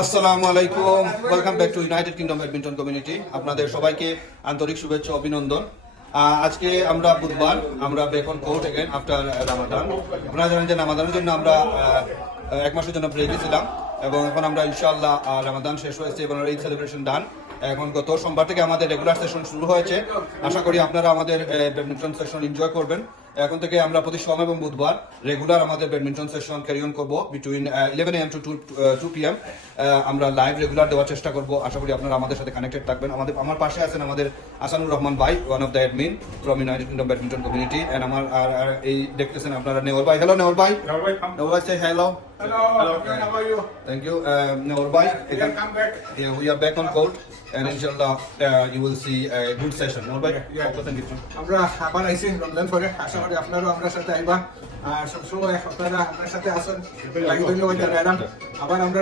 আসসালামু আলাইকুম, welcome back to United Kingdom badminton community. আপনাদের সবাইকে আন্তরিক শুভেচ্ছা অভিনন্দন। আজকে আমরা বুধবার, আমরা back on court again after Ramadan. আপনারা জানেন যে রামাদানের জন্য আমরা এক মাসের জন্য ব্রেকে ছিলাম এবং এখন আমরা ইনশাআল্লাহ রামাদান শেষ হয়েছে এবং ঈদ সেলিব্রেশন ডান। এখন গত সোমবার থেকে আমাদের রেগুলার সেশন শুরু হয়েছে। আশা করি আপনারা আমাদের ব্যাডমিন্টন সেশন এনজয় করবেন। এখন থেকে আমরা প্রতি সোম এবং বুধবার রেগুলার আমাদের ব্যাডমিন্টন সেশন ক্যারি অন করবো বিটুইন 11 AM টু 2 PM। আমরা লাইভ রেগুলার দেওয়ার চেষ্টা করবো। আশা করি আপনারা আমাদের সাথে কানেক্টেড থাকবেন। আমার পাশে আছেন আমাদের আসানুর রহমান ভাই, one of the admin from United Kingdom badminton community. And আমার আর এই দেখতেছেন আপনারা নেওয়ার ভাই। হ্যালো নেওয়ার ভাই। নেওয়ার ভাই, say hello. Hello, how are you? Thank you. Neoor bhai, Welcome back. yeah, we are back on court and inshallah you will see a good session. Neoor bhai, thank you. আমরা আবার আইছি রমজান পরে, আশা করি আপনারাও আমরা সাথে আইবা আর সবসময় আপনারা আপনার সাথে আসেন। ধন্যবাদ ম্যাডাম। আবার আমরা